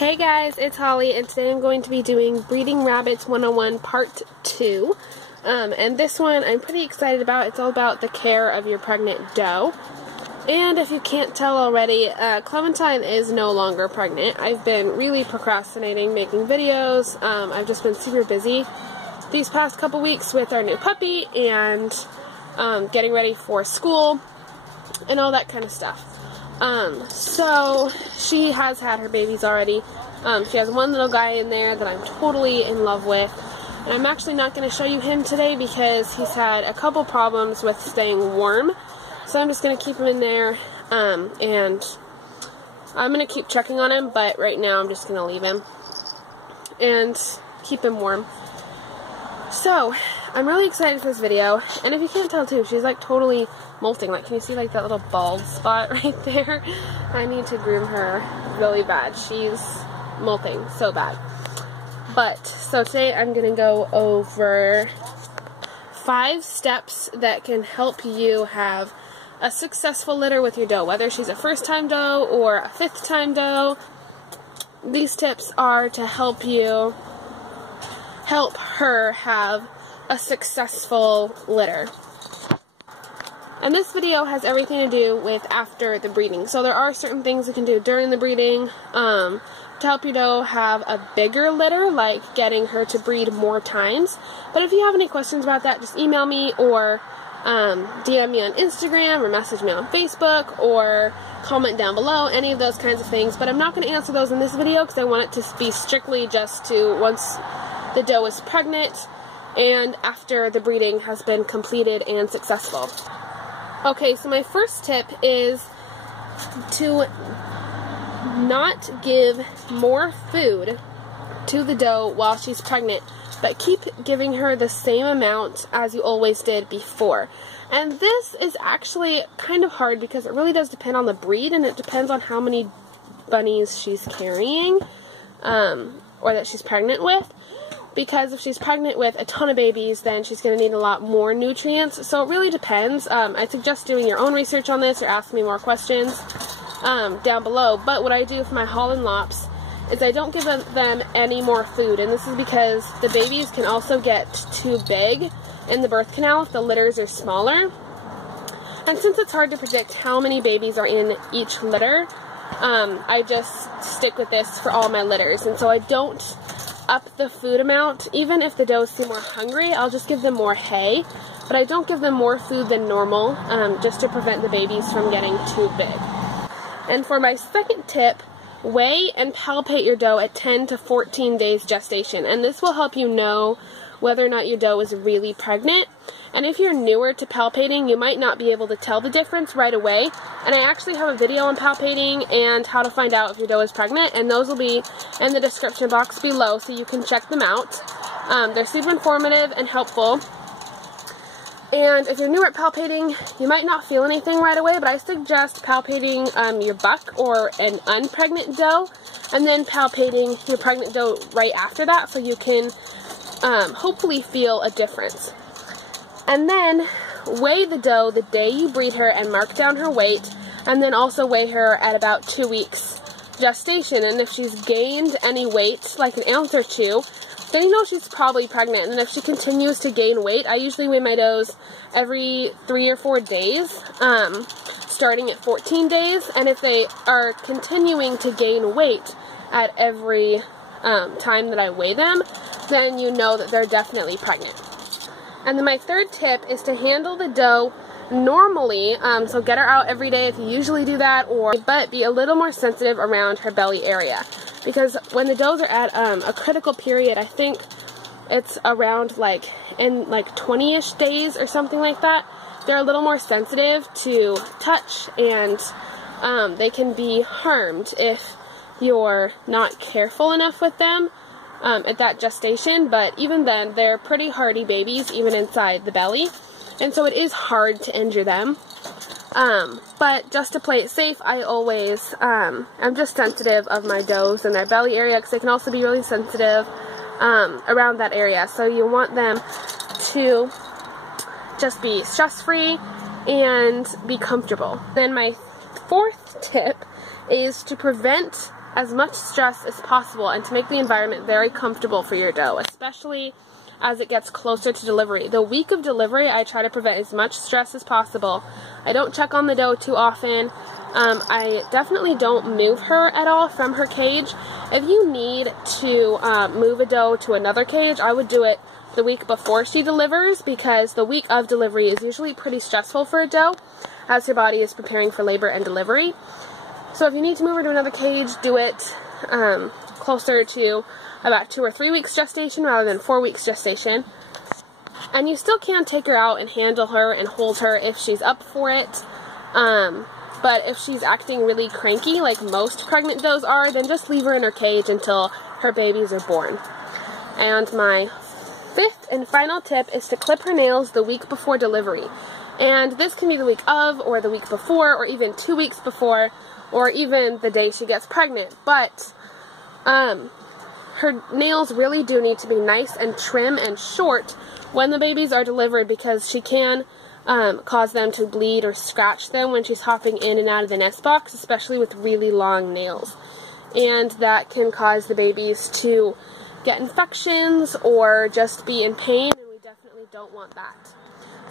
Hey guys, it's Holly, and today I'm going to be doing Breeding Rabbits 101 Part 2. And this one I'm pretty excited about. It's all about the care of your pregnant doe. And if you can't tell already, Clementine is no longer pregnant. I've been really procrastinating making videos. I've just been super busy these past couple weeks with our new puppy and getting ready for school and all that kind of stuff. So she has had her babies already. She has one little guy in there that I'm totally in love with. And I'm actually not going to show you him today because he's had a couple problems with staying warm. So I'm just going to keep him in there, and I'm going to keep checking on him, but right now I'm just going to leave him and keep him warm. So, I'm really excited for this video, and if you can't tell too, she's like totally molting. Like, can you see like that little bald spot right there? I need to groom her really bad. She's molting so bad. But, so today I'm going to go over 5 steps that can help you have a successful litter with your doe, whether she's a first-time doe or a 5th-time doe. These tips are to help her have a successful litter. And this video has everything to do with after the breeding. So there are certain things you can do during the breeding to help your doe have a bigger litter, like getting her to breed more times. But if you have any questions about that, just email me or DM me on Instagram or message me on Facebook or comment down below, any of those kinds of things. But I'm not going to answer those in this video because I want it to be strictly just to once the doe is pregnant and after the breeding has been completed and successful. Okay, so my first tip is to not give more food to the doe while she's pregnant, but keep giving her the same amount as you always did before. And this is actually kind of hard because it really does depend on the breed, and it depends on how many bunnies she's carrying or that she's pregnant with. Because if she's pregnant with a ton of babies, then she's going to need a lot more nutrients. So it really depends. I suggest doing your own research on this or ask me more questions down below. But what I do for my Holland lops is I don't give them any more food. And this is because the babies can also get too big in the birth canal if the litters are smaller. And since it's hard to predict how many babies are in each litter, I just stick with this for all my litters. And so I don't up the food amount. Even if the does seem more hungry, I'll just give them more hay, but I don't give them more food than normal, just to prevent the babies from getting too big. And for my second tip, weigh and palpate your doe at 10 to 14 days gestation, and this will help you know whether or not your doe is really pregnant. And if you're newer to palpating, you might not be able to tell the difference right away. And I actually have a video on palpating and how to find out if your doe is pregnant, and those will be in the description box below so you can check them out. They're super informative and helpful. And if you're newer at palpating, you might not feel anything right away, but I suggest palpating your buck or an unpregnant doe, and then palpating your pregnant doe right after that so you can hopefully feel a difference. And then weigh the doe the day you breed her and mark down her weight, and then also weigh her at about 2 weeks gestation. And if she's gained any weight, like an ounce or 2, then you know she's probably pregnant. And if she continues to gain weight, I usually weigh my does every 3 or 4 days, starting at 14 days. And if they are continuing to gain weight at every time that I weigh them, then you know that they're definitely pregnant. And then my third tip is to handle the doe normally, so get her out every day if you usually do that, but be a little more sensitive around her belly area. Because when the does are at a critical period, I think it's around in 20-ish days or something like that, they're a little more sensitive to touch, and they can be harmed if you're not careful enough with them at that gestation. But even then, they're pretty hardy babies, even inside the belly, and so it is hard to injure them. But just to play it safe, I always, I'm just sensitive of my does and their belly area, because they can also be really sensitive around that area. So you want them to just be stress-free and be comfortable. Then my fourth tip is to prevent as much stress as possible and to make the environment very comfortable for your doe, especially as it gets closer to delivery. The week of delivery, I try to prevent as much stress as possible. I don't check on the doe too often. I definitely don't move her at all from her cage. If you need to move a doe to another cage, I would do it the week before she delivers, because the week of delivery is usually pretty stressful for a doe as her body is preparing for labor and delivery. So if you need to move her to another cage, do it closer to about 2 or 3 weeks gestation rather than 4 weeks gestation. And you still can take her out and handle her and hold her if she's up for it. But if she's acting really cranky, like most pregnant does are, then just leave her in her cage until her babies are born. And my 5th and final tip is to clip her nails the week before delivery. And this can be the week of, or the week before, or even 2 weeks before, or even the day she gets pregnant. But her nails really do need to be nice and trim and short when the babies are delivered, because she can cause them to bleed or scratch them when she's hopping in and out of the nest box, especially with really long nails. And that can cause the babies to get infections or just be in pain, and we definitely don't want that.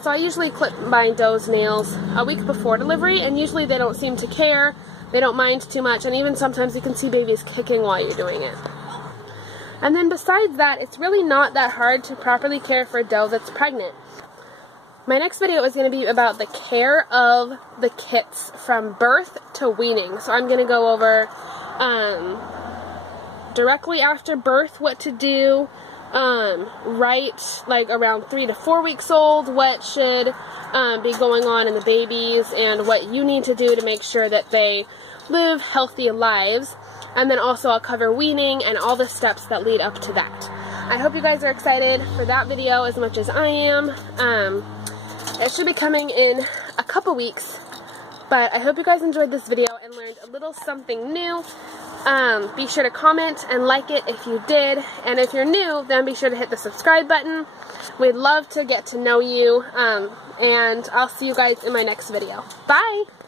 So I usually clip my doe's nails a week before delivery, and usually they don't seem to care. They don't mind too much, and even sometimes you can see babies kicking while you're doing it. And then besides that, it's really not that hard to properly care for a doe that's pregnant. My next video is going to be about the care of the kits from birth to weaning. So I'm going to go over directly after birth what to do, right like around 3 to 4 weeks old, what should be going on in the babies, and what you need to do to make sure that they live healthy lives. And then also I'll cover weaning and all the steps that lead up to that. I hope you guys are excited for that video as much as I am. It should be coming in a couple weeks, but I hope you guys enjoyed this video and learned a little something new. Be sure to comment and like it if you did, and if you're new, then be sure to hit the subscribe button. We'd love to get to know you, and I'll see you guys in my next video. Bye!